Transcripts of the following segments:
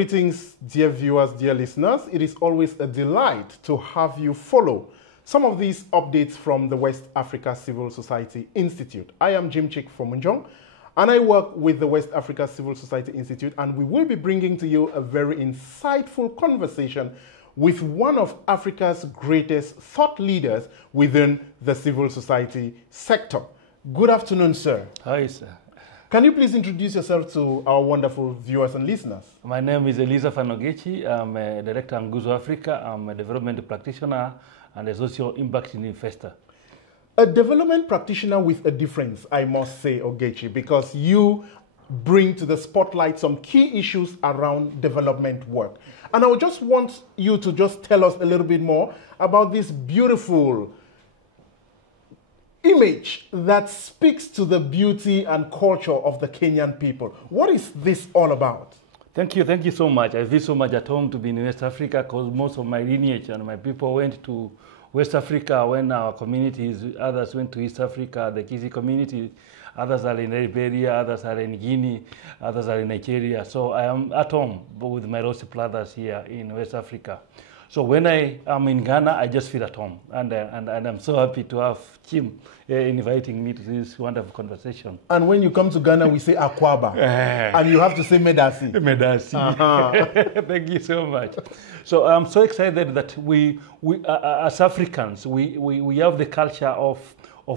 Greetings, dear viewers, dear listeners. It is always a delight to have you follow some of these updates from the West Africa Civil Society Institute. I am Jimm Fomunjong, and I work with the West Africa Civil Society Institute, and we will be bringing to you a very insightful conversation with one of Africa's greatest thought leaders within the civil society sector. Good afternoon, sir. Hi, sir. Can you please introduce yourself to our wonderful viewers and listeners? My name is Elizphan Ogechi. I'm a director at Nguzo Africa. I'm a development practitioner and a social impact investor. A development practitioner with a difference, I must say, Ogechi, because you bring to the spotlight some key issues around development work. And I would just want you to just tell us a little bit more about this beautiful image that speaks to the beauty and culture of the Kenyan people. What is this all about? Thank you so much. I feel so much at home to be in West Africa because most of my lineage and my people went to West Africa when our communities, others went to East Africa, the Kisi community, others are in Liberia, others are in Guinea, others are in Nigeria. So I am at home with my Rossi brothers here in West Africa. So when I am in Ghana, I just feel at home. And I'm so happy to have Jimm inviting me to this wonderful conversation. And when you come to Ghana, we say Akwaba. And you have to say Medasi. Medasi. Thank you so much. So I'm so excited that we as Africans, we have the culture of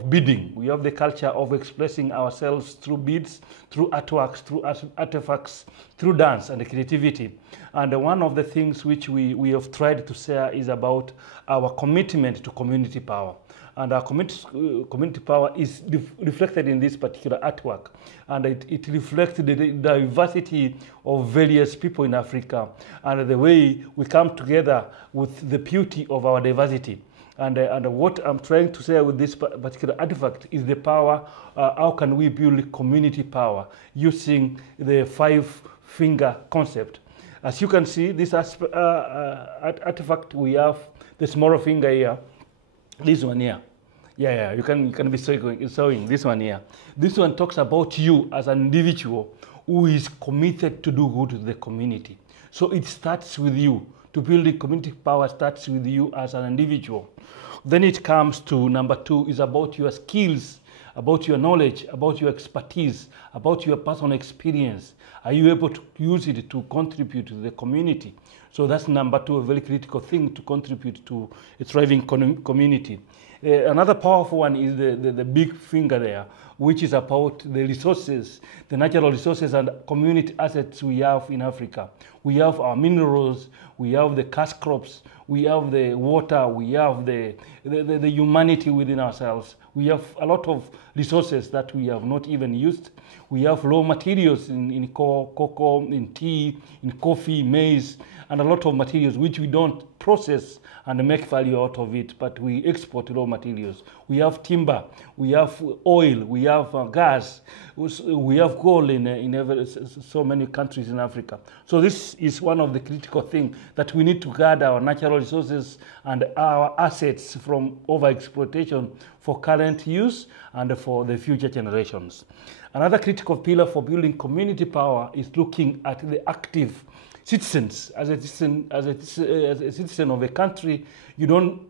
bidding. We have the culture of expressing ourselves through beads, through artworks, through artifacts, through dance and creativity. And one of the things which we have tried to share is about our commitment to community power. And our community power is reflected in this particular artwork. And it reflects the diversity of various people in Africa and the way we come together with the beauty of our diversity. And what I'm trying to say with this particular artifact is the power, how can we build community power using the five-finger concept. As you can see, this artifact, we have the smaller finger here, this one here. Yeah, you can be showing this one here. This one talks about you as an individual who is committed to do good to the community. So it starts with you. To build community power starts with you as an individual. Then it comes to number two, is about your skills, about your knowledge, about your expertise, about your personal experience. Are you able to use it to contribute to the community? So that's number two, a very critical thing to contribute to a thriving community. Another powerful one is the big finger there, which is about the resources, the natural resources and community assets we have in Africa. We have our minerals, we have the cash crops, we have the water, we have the humanity within ourselves. We have a lot of resources that we have not even used. We have raw materials in cocoa, in tea, in coffee, maize, and a lot of materials which we don't process and make value out of it, but we export raw materials. We have timber, we have oil, we have gas, we have gold in so many countries in Africa. So this is one of the critical things that we need to guard our natural resources and our assets from overexploitation for current use and for the future generations. Another critical pillar for building community power is looking at the active citizens. As a citizen of a country, you don't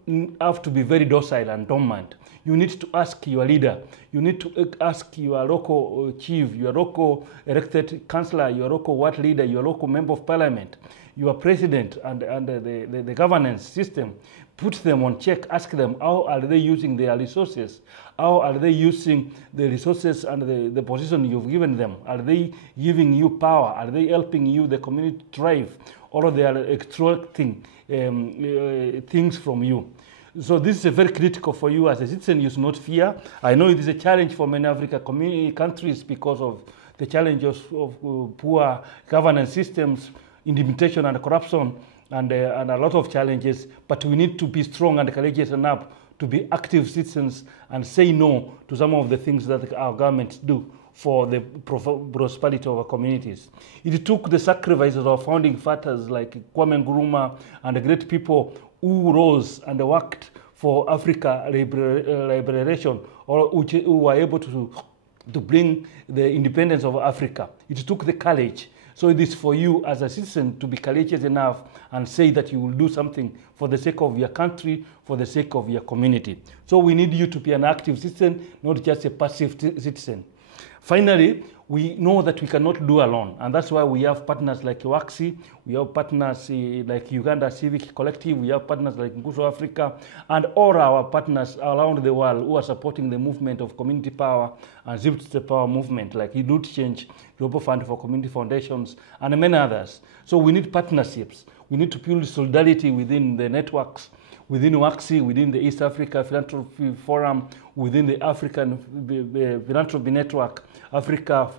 have to be very docile and dormant. You need to ask your leader. You need to ask your local chief, your local elected councillor, your local ward leader, your local member of parliament, your president, and the governance system. Put them on check. Ask them, how are they using their resources? How are they using the resources and the position you've given them? Are they giving you power? Are they helping you, the community, thrive? Or they are extracting things from you? So this is very critical for you as a citizen. You should not fear. I know it is a challenge for many African countries because of the challenges of poor governance systems, intimidation and corruption, and a lot of challenges. But we need to be strong and courageous enough to be active citizens and say no to some of the things that our governments do for the prosperity of our communities. It took the sacrifices of our founding fathers like Kwame Nkrumah and the great people who rose and worked for Africa liberation, or who were able to bring the independence of Africa. It took the courage So it is for you as a citizen to be courageous enough and say that you will do something for the sake of your country, for the sake of your community. So we need you to be an active citizen, not just a passive citizen. Finally, we know that we cannot do alone, and that's why we have partners like WACSI, we have partners like Uganda Civic Collective, we have partners like Nguzo Africa, and all our partners around the world who are supporting the movement of community power and Zip to the Power movement, like Youth Change, Global Fund for Community Foundations, and many others. So we need partnerships. We need to build solidarity within the networks, within WACSI, within the East Africa Philanthropy Forum, within the African Philanthropy Network, Africa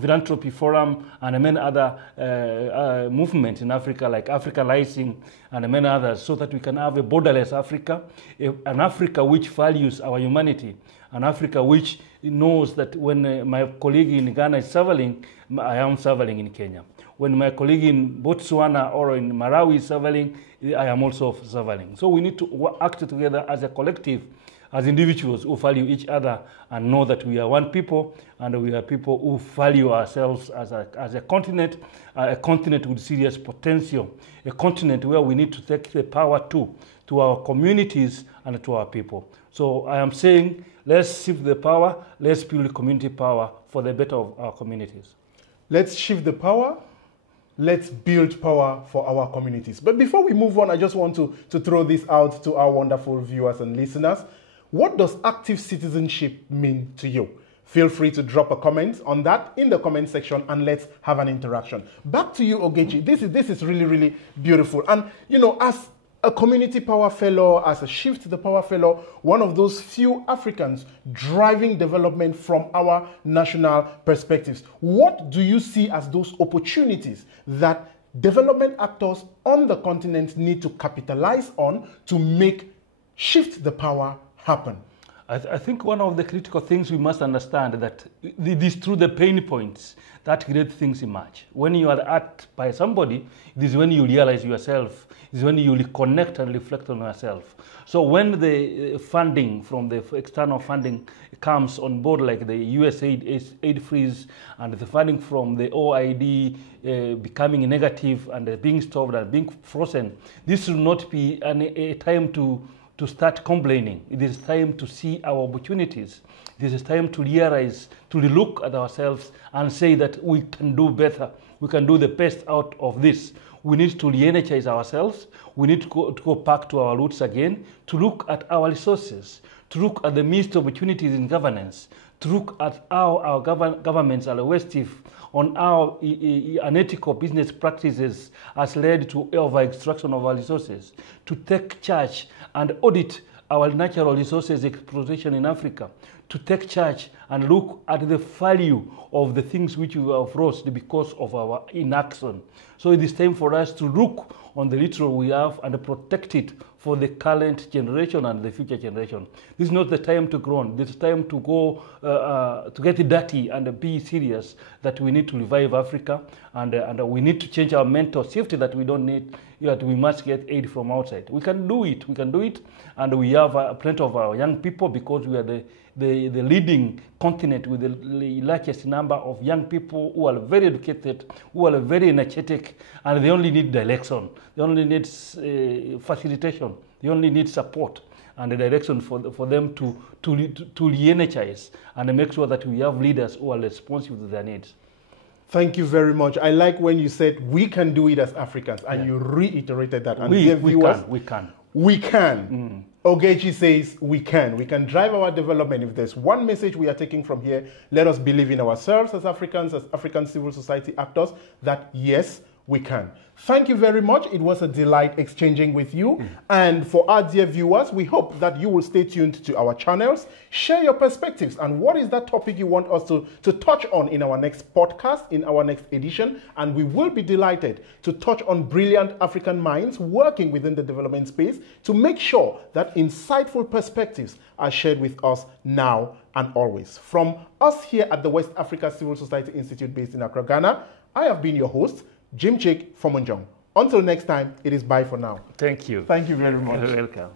Philanthropy Forum, and many other movements in Africa, like Africa Rising and many others, so that we can have a borderless Africa, an Africa which values our humanity, an Africa which knows that when my colleague in Ghana is traveling, I am traveling in Kenya. When my colleague in Botswana or in Malawi is traveling, I am also traveling. So we need to act together as a collective, as individuals who value each other and know that we are one people, and we are people who value ourselves as a continent with serious potential, a continent where we need to take the power to our communities and to our people. So I am saying, let's shift the power, let's build community power for the better of our communities. Let's shift the power. Let's build power for our communities. But before we move on, I just want to throw this out to our wonderful viewers and listeners. What does active citizenship mean to you? Feel free to drop a comment on that in the comment section, and let's have an interaction. Back to you, Ogechi. This is really, really beautiful. And, you know, as a community power fellow, as a Shift to the Power fellow, one of those few Africans driving development from our national perspectives, what do you see as those opportunities that development actors on the continent need to capitalize on to make Shift the Power happen? I think one of the critical things we must understand that it is through the pain points that great things emerge. When you are asked by somebody, it is when you realize yourself, it is when you reconnect and reflect on yourself. So when the funding from the external funding comes on board, like the USAID aid freeze and the funding from the OID becoming negative and being stopped and being frozen, this should not be a time to start complaining. It is time to see our opportunities. This is time to realize, to look at ourselves and say that we can do better. We can do the best out of this. We need to re-energize ourselves. We need to go back to our roots again, to look at our resources, to look at the missed opportunities in governance, to look at how our governments are wasted on how unethical business practices has led to over-extraction of our resources, to take charge and audit our natural resources exploitation in Africa, to take charge and look at the value of the things which we have lost because of our inaction. So it is time for us to look on the little we have and protect it for the current generation and the future generation. This is not the time to groan. This is time to go to get dirty and be serious that we need to revive Africa, and we need to change our mental safety that we don't need, that we must get aid from outside. We can do it. We can do it, and we have plenty of our young people because we are the leading continent with the largest number of young people who are very educated, who are very energetic, and they only need direction. They only need facilitation. They only need support and the direction for them to re-energize and make sure that we have leaders who are responsive to their needs. Thank you very much. I like when you said we can do it as Africans, and you reiterated that. And we can. We can. Ogechi says we can. We can drive our development. If there's one message we are taking from here, let us believe in ourselves as Africans, as African civil society actors, that yes, we can. Thank you very much. It was a delight exchanging with you. And for our dear viewers, we hope that you will stay tuned to our channels. Share your perspectives and what is that topic you want us to touch on in our next podcast, in our next edition. And we will be delighted to touch on brilliant African minds working within the development space to make sure that insightful perspectives are shared with us now and always. From us here at the West Africa Civil Society Institute based in Accra, Ghana, I have been your host, Jimm Fomunjong. Until next time, it is bye for now. Thank you. Thank you very much. You're welcome.